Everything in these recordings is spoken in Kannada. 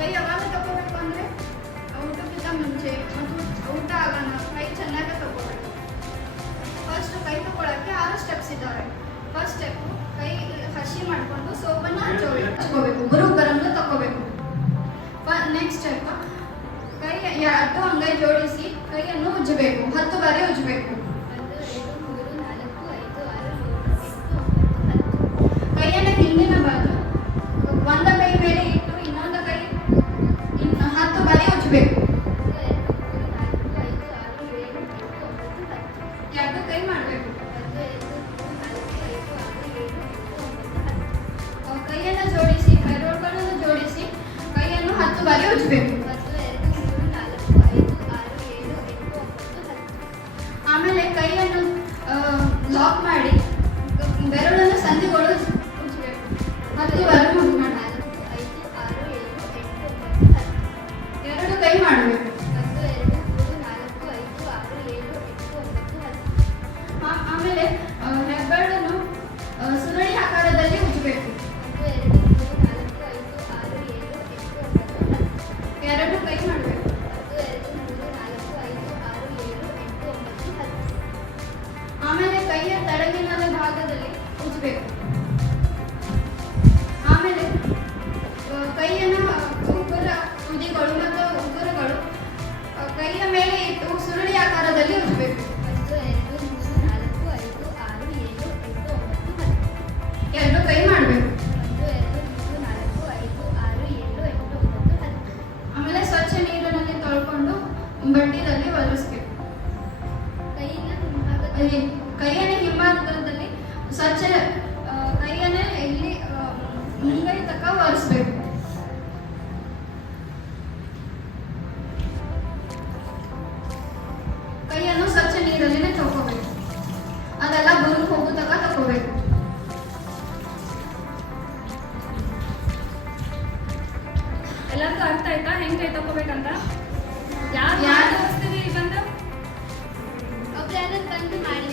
ಕೈ ಯಾವಾಗ ತಗೋಬೇಕು ಅಂದರೆ ಊಟಕ್ಕಿಂತ ಮುಂಚೆ ಮತ್ತು ಊಟ ಆಗೋಣ ಕೈ ಚೆನ್ನಾಗಿ ತಗೋಬೇಕು. ಫಸ್ಟ್ ಕೈ ತಗೊಳ್ಳೋಕ್ಕೆ 6 ಸ್ಟೆಪ್ಸ್ ಇದ್ದಾವೆ. ಫಸ್ಟ್ ಸ್ಟೆಪ್ ಕೈ ಹಸಿ ಮಾಡಿಕೊಂಡು ಸೋಪನ್ನು ಹಚ್ಕೋಬೇಕು, ಬರೋಬ್ಬರನ್ನು ತಗೋಬೇಕು. ನೆಕ್ಸ್ಟ್ ಸ್ಟೆಪ್ ಕೈ 2 ಅಂಗೈ ಜೋಡಿಸಿ ಕೈಯನ್ನು ಉಜ್ಜಬೇಕು, 10 ಬಾರಿ ಉಜ್ಜಬೇಕು. ಕೈಯನ್ನು ಹಿಂದಿನ ಬಾಜು ಒಂದು ಕೈ ಮೇಲೆ ಇಟ್ಟು ಇನ್ನೊಂದು ಕೈ 10 ಬಾರಿ ಉಜ್ಜಬೇಕು. 2 ಕೈ ಮಾಡಬೇಕು. ಕೈಯನ್ನು ಜೋಡಿಸಿ ಕೈಗಳನ್ನು ಜೋಡಿಸಿ ಕೈಯನ್ನು 10 ಬಾರಿ ಉಜ್ಜಬೇಕು. ಆಮೇಲೆ ಕೈಯನ್ನು ಲಾಕ್ ಮಾಡಿ ಬೆರಳನ್ನು ಸಂಧಿಗಳು ಉಜ್ಜಬೇಕು. 10 ಬಾರಿ ಮಾಡಿ 2 ಕೈ ಮಾಡಬೇಕು. ಆಮೇಲೆ ಹೆಬ್ಬೆರಳನ್ನು ಸುರುಳಿ ಆಕಾರದಲ್ಲಿ ಉಜ್ಜಬೇಕು. 2 ಕೈ ಮಾಡಬೇಕು. ಆಮೇಲೆ ಕೈಯ ತಳಗಿನ ಭಾಗದಲ್ಲಿ ಉಜ್ಜಬೇಕು. ಆಮೇಲೆ ಕೈಯನ್ನು ತುದಿಗಳು ಮತ್ತು ಉಗುರುಗಳು ಕೈಯ ಮೇಲೆ ಇಟ್ಟು ಸುರುಳಿ ಆಕಾರದಲ್ಲಿ ಉಜ್ಜಬೇಕು. 2 ಕೈ ಮಾಡಬೇಕು. ಆಮೇಲೆ ಸ್ವಚ್ಛ ನೀರಿನಲ್ಲಿ ತೊಳ್ಕೊಂಡು ಬಟ್ಟೆಯಲ್ಲಿ ಒರೆಸಬೇಕು. ಕೈಯನ್ನು ಹಿಂಭಾಗದಲ್ಲಿ ಸ್ವಚ್ಛ ಕೈಯನ್ನೇ ಇಲ್ಲಿ ಮುಂಗೈ ತನಕ ಒರೆಸಬೇಕು. ಕೈಯನ್ನು ಸ್ವಚ್ಛ ನೀರಲ್ಲಿ ತೊಳ್ಕೋಬೇಕು. ಅದೆಲ್ಲ ಬುರುಕು ಹೋಗೋ ತನಕ ತಗೋಬೇಕು. ಎಲ್ಲರಿಗೂ ಅರ್ಥ ಆಯ್ತಾ ಹೆಂಗ್ ಕೈ ತಗೋಬೇಕಂತ? ಯಾರು ತೋರಿಸ್ತೀವಿ ಈಗಂತ ಬಂದು ಮಾಡಿ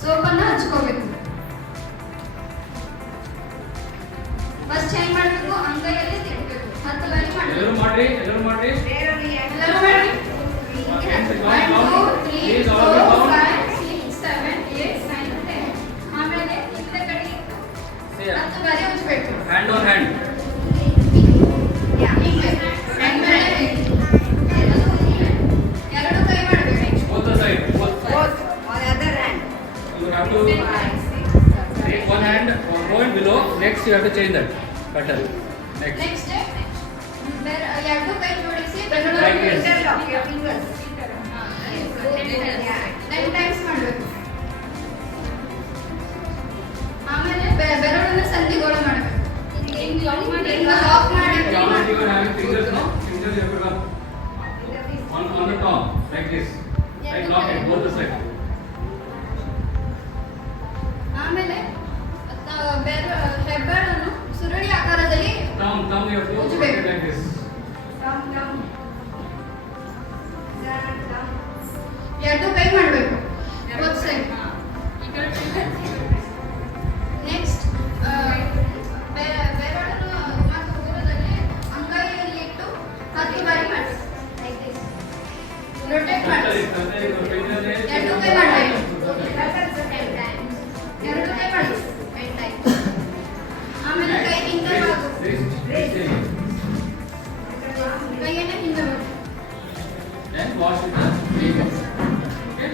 ಸೋಪನ್ನು ಹಚ್ಕೋಬೇಕು. ಫಸ್ಟ್ ಹೆಂಗ್ ಮಾಡಬೇಕು? ಅಂಗೈಯಲ್ಲಿ ತಿಕ್ಕಬೇಕು. 10 ಬಾರಿ ಮಾಡಬೇಕು. ಎಲ್ಲರೂ ಮಾಡಿ. 1 2 3 4 5 6 7 8 9 10. ಆಮೇಲೆ ಹಿಂದೆ ಕಡೆ 10 ಬಾರಿ ಉಜ್ಜಬೇಕು. Hand on hand. Take one hand point below. Next you have to change that pattern. Next. 2 ಕೈ ಜೋಡಿಸಿ Like this. 10 ಟೈಮ್ಸ್ ಮಾಡಬೇಕು. ಆಮೇಲೆ ಬೆರಳನ್ನು ಸಂಧಿಗಳು ಮಾಡಬೇಕು. ಲಾಕ್ ಮಾಡಿ You are having fingers, no? Fingers you have to rub on the top like this. Like lock it both the side. ಆಮೇಲೆ ಹೆಬ್ಬೆರಳನ್ನು ಸುರುಳಿ ಆಕಾರದಲ್ಲಿ Thumb you have to put it like this. 2 ಕೈ ಮಾಡಬೇಕು. both side. ನೆಕ್ಸ್ಟ್ ಬೆರಳನ್ನು ಮತ್ತು ಉಗುರದಲ್ಲಿ ಅಂಗೈಯಲ್ಲಿ ಇಟ್ಟು 10 ಬಾರಿ ಮಾಡಿ ರೊಟೇಟ್ ಮಾಡಿ. 2 ಕೈ ಮಾಡಬೇಕು. 2 ಕೈ ಮಾಡಿ. ಆಮೇಲೆ ಕೈ ಹಿಂದೆ ಕೈಯನ್ನು ಹಿಂದೆ ಮಾಡಿ. Then wash with the clean. Okay?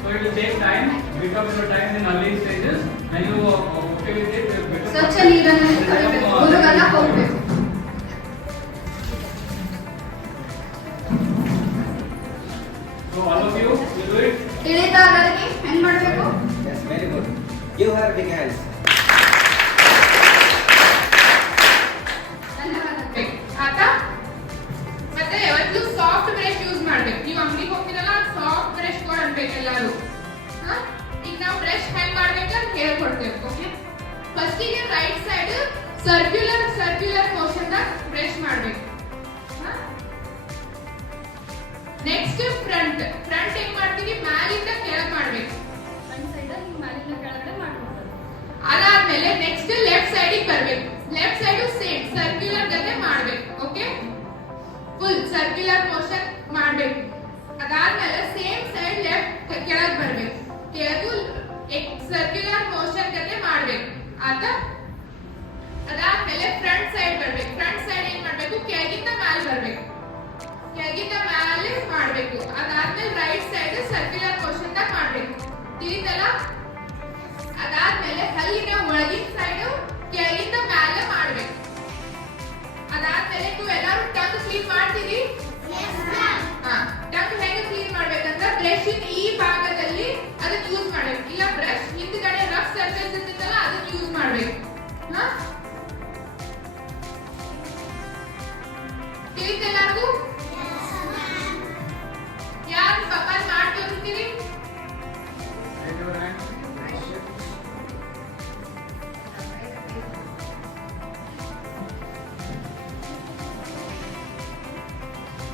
So it will take time. Bit of your time in early stages. When you okay with it, ಸ್ವಚ್ಛ ನೀರನ್ನು ತೊಳಿಬೇಕು. ಹುರುಗೆಲ್ಲ ಹೋಗಬೇಕು. So all of you will do it. ತಿಳಿತಾರರಿಗೆ ಹೆಂಗ್ ಮಾಡಬೇಕು? Yes, very good. Give her big hands. ಆತ ಮತ್ತೆ ಯಾವತ್ತು ಸಾಫ್ಟ್ ಬ್ರಷ್ ಯೂಸ್ ಮಾಡ್ಬೇಕು. ನೀವು ಅಂಗಡಿಗೆ ಹೋಗ್ತೀರಲ್ಲ ಸಾಫ್ಟ್ ಬ್ರಷ್ ಕೊಡ್ ಅನ್ಬೇಕು ಎಲ್ಲರೂ. ಈಗ ನಾವು ಬ್ರಷ್ ಹೆಂಗ್ ಮಾಡ್ಬೇಕು ಅಂತ ಹೇಳ್ಕೊಡ್ತೇವೆ. ಓಕೆ, ಫಸ್ಟಿಗೆ ರೈಟ್ ಸೈಡ್ ಸರ್ಕ್ಯುಲರ್ ಮೋಷನ್ ದಾಗ ಬ್ರಷ್ ಮಾಡ್ಬೇಕು. ನೆಕ್ಸ್ಟ್ ಫ್ರಂಟ್ ಹೆಂಗ್ ಮಾಡ್ತೀವಿ? ಮ್ಯಾಲಿಂದ ಕೆಳಗೆ ಮಾಡ್ಬೇಕು. ಫ್ರಂಟ್ ಸೈಡ್ ಹಿಂಗ್ ಮ್ಯಾಲಿಂದ ಕೆಳಗಡೆ ಮಾಡ್ಬೇಕು. ಅದಾದ್ಮೇಲೆ ನೆಕ್ಸ್ಟ್ ಲೆಫ್ಟ್ ಸೈಡ್ ಬರ್ಬೇಕು. ಲೆಫ್ಟ್ ಸೈಡ್ ಸೇಮ್ ಸರ್ಕ್ಯುಲರ್ ಗತೆ ಮಾಡ್ಬೇಕು. ಓಕೆ, ಫುಲ್ ಸರ್ಕ್ಯುಲರ್ ಮೋಷನ್ ಮಾಡ್ಬೇಕು. ಅದಾದ್ಮೇಲೆ ಸೇಮ್ ಸೈಡ್ ಲೆಫ್ಟ್ ಕೆಳಗ್ ಬರ್ಬೇಕು. ಕೆಳಗು ಸರ್ಕ್ಯುಲರ್ ಮೋಷನ್ ಗತೆ ಮಾಡ್ಬೇಕು. ಆಯ್ತಾ? ಅದಾದ್ಮೇಲೆ ಫ್ರಂಟ್ ಸೈಡ್ ಬರ್ಬೇಕು. ಫ್ರಂಟ್ ಸೈಡ್ ಏನ್ ಮಾಡ್ಬೇಕು? ಕೆಳಗಿಂದ ಮೇಲೆ ಬರ್ಬೇಕು. ಕೆಳಗಿಂದ ಮೇಲೆ ಮಾಡ್ಬೇಕು. ಅದಾದ್ಮೇಲೆ ರೈಟ್ ಸೈಡ್ ಸರ್ಕ್ಯುಲರ್ ಮೋಷನ್ ದಾಗ ಮಾಡ್ಬೇಕು. ತಿಳಿತಲ್ಲ? ಅದಾದ್ಮೇಲೆ ಹಲ್ಲಿನ ಒಳಗಿನ ಸೈಡ್ ಕೆಳಗಿಂದ ಮೇಲೆ ಮಾಡ್ಬೇಕು. ಅದಾದ್ಮೇಲೆ ನೀವು ಎಲ್ಲರೂ ಟಂಗ್ ಕ್ಲೀನ್ ಮಾಡ್ತೀರಿ? ಟಂಗ್ ಹೇಗೆ ಕ್ಲೀನ್ ಮಾಡ್ಬೇಕಂದ್ರೆ ಬ್ರಷ್ ಈ ಭಾಗದಲ್ಲಿ ಅದನ್ನ ಯೂಸ್ ಮಾಡ್ಬೇಕು. ಇಲ್ಲ ಬ್ರಷ್ ಹಿಂದ್ಗಡೆ ರಫ್ ಸರ್ಫೇಸ್ ಇರ್ತೈತಲ್ಲ ಅದನ್ನ ಯೂಸ್ ಮಾಡ್ಬೇಕು. ಹಾ, ತಿಳಿತೆಲ್ಲರಿಗೂ? ಯಾರು ಬಬ್ಬಲ್ ಮಾಡಿ ತೋರಿಸ್ತೀರಿ? Raise your hand.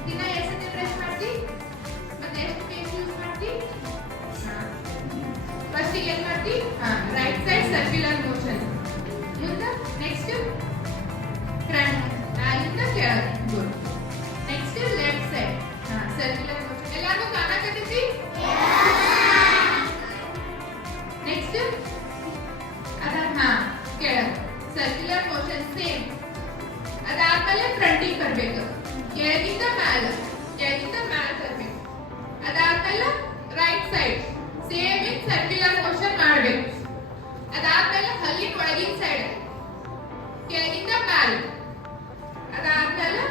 ದಿನ ಎಷ್ಟು ಸತಿ ಬ್ರಷ್ ಮಾಡ್ತಿ? ಮತ್ತೆ ಎಷ್ಟು ಪೇಸ್ಟ್ ಯೂಸ್ ಮಾಡ್ತಿ? ಫಸ್ಟ್ ಏನ್ ಮಾಡ್ತಿ? Right side circular motion. ಮುಂದೆ ನೆಕ್ಸ್ಟ್ ಫ್ರಂಟ್ ಅಲ್ಲಿಂದ ಕೆಳಗೆ. Good. Next left side circular motion. ಎಲ್ಲಾನು ಕಾಣಕತ್ತೈತಿ? ನೆಕ್ಸ್ಟ್ ಕೆಳಗೆ ಸರ್ಕ್ಯುಲರ್ ಮೋಷನ್ ಸೇಮ್. ಅದಾದ್ಮೇಲೆ ಫ್ರಂಟಿಗೆ ಬರ್ಬೇಕು. ಕೆಳಗಿಂದ ಮೇಲೆ, ಕೆಳಗಿಂದ ಮೇಲೆ ಬರ್ಬೇಕು. ಅದಾದ್ಮೇಲೆ right side same in circular motion ಮಾಡ್ಬೇಕು. ಅದಾದ್ಮೇಲೆ ಹಲ್ಲಿನ ಒಳಗಿನ ಸೈಡ್ ಕೆಳಗಿಂದ ಮೇಲೆ. ಅದಾದ್ಮೇಲೆ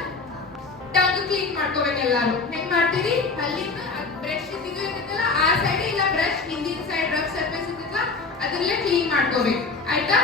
ಟಂಗ್ ಕ್ಲೀನ್ ಮಾಡ್ಕೋಬೇಕು. ಎಲ್ಲಾರು ಹೆಂಗ್ ಮಾಡ್ತೀರಿ? ಹಲ್ಲಿನ ಬ್ರಷ್ ಇರ್ತೈತಲ್ಲ ಆ ಸೈಡ್, ಇಲ್ಲ ಬ್ರಷ್ ಹಿಂದಿನ ಸೈಡ್ ರಫ್ ಸರ್ಫೇಸ್ ಇರ್ತೈತಲ್ಲ ಅದ್ರಲ್ಲೇ ಕ್ಲೀನ್ ಮಾಡ್ಕೋಬೇಕು. ಆಯ್ತಾ?